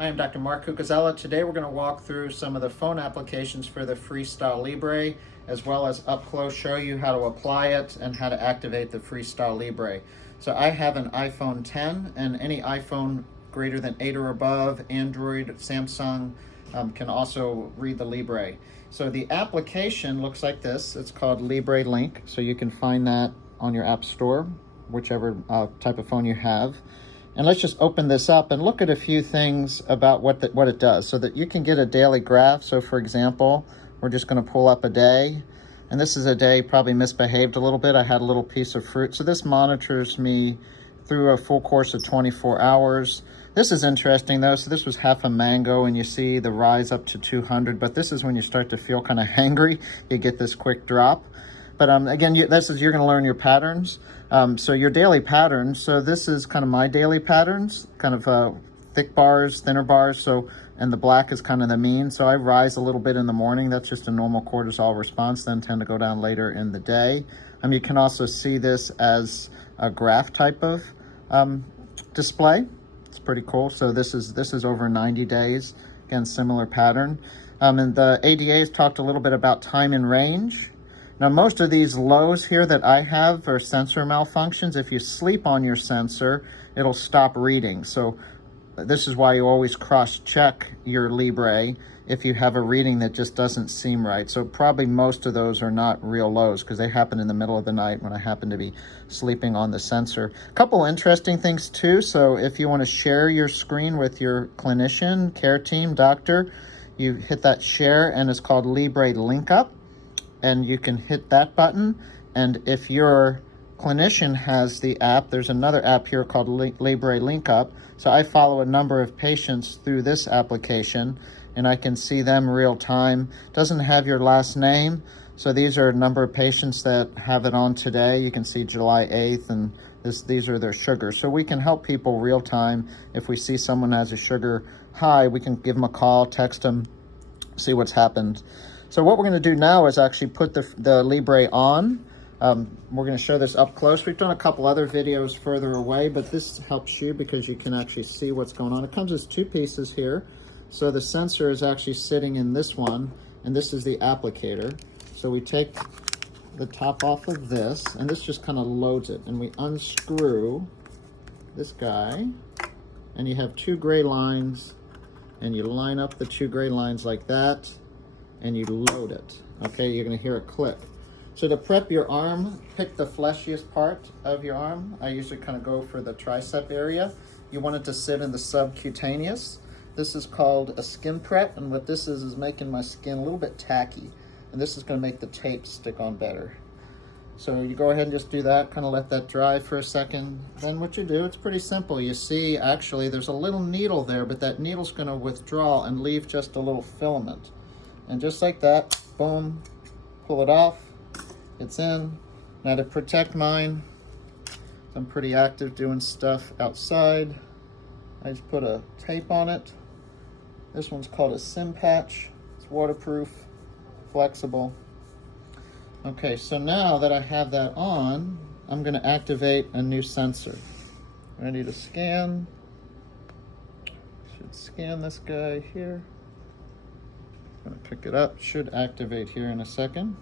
Hi, I'm Dr. Mark Cucuzella. Today we're going to walk through some of the phone applications for the Freestyle Libre, as well as up close show you how to apply it and how to activate the Freestyle Libre. So I have an iPhone 10, and any iPhone greater than 8 or above, Android, Samsung, can also read the Libre. So the application looks like this. It's called Libre Link, so you can find that on your app store, whichever type of phone you have. And let's just open this up and look at a few things about what it does so that you can get a daily graph. So for example, we're just going to pull up a day. And this is a day probably misbehaved a little bit. I had a little piece of fruit. So this monitors me through a full course of 24 hours. This is interesting though. So this was half a mango and you see the rise up to 200. But this is when you start to feel kind of hangry. You get this quick drop. But again, you're going to learn your patterns. So your daily patterns, so this is kind of my daily patterns, kind of thick bars, thinner bars, and the black is kind of the mean. So I rise a little bit in the morning. That's just a normal cortisol response, then tend to go down later in the day. You can also see this as a graph type of display. It's pretty cool. So this is over 90 days. Again, similar pattern. And the ADA's talked a little bit about time in range. Now, most of these lows here that I have are sensor malfunctions. If you sleep on your sensor, it'll stop reading. So this is why you always cross-check your Libre if you have a reading that just doesn't seem right. So probably most of those are not real lows because they happen in the middle of the night when I happen to be sleeping on the sensor. A couple interesting things too. So if you want to share your screen with your clinician, care team, doctor, you hit that share and it's called Libre Link Up. And you can hit that button. And if your clinician has the app, there's another app here called Libre Link Up. So I follow a number of patients through this application and I can see them real time. Doesn't have your last name. So these are a number of patients that have it on today. You can see July 8th and these are their sugars. So we can help people real time. If we see someone has a sugar high, we can give them a call, text them, see what's happened. So what we're going to do now is actually put the Libre on. We're going to show this up close. We've done a couple other videos further away, but this helps you because you can actually see what's going on. It comes as two pieces here. So the sensor is actually sitting in this one, and this is the applicator. So we take the top off of this, and this just kind of loads it. And we unscrew this guy, and you have two gray lines, and you line up the two gray lines like that, and you load it. Okay, you're gonna hear a click. So to prep your arm, pick the fleshiest part of your arm. I usually kind of go for the tricep area. You want it to sit in the subcutaneous. This is called a skin prep, and what this is making my skin a little bit tacky. And this is gonna make the tape stick on better. So you go ahead and just do that, kind of let that dry for a second. Then what you do, it's pretty simple. You see, actually, there's a little needle there, but that needle's gonna withdraw and leave just a little filament. And just like that, boom, pull it off, it's in. Now to protect mine, I'm pretty active doing stuff outside. I just put a tape on it. This one's called a sim patch. It's waterproof, flexible. Okay, so now that I have that on, I'm gonna activate a new sensor. Ready to scan. Should scan this guy here. Gonna pick it up, should activate here in a second.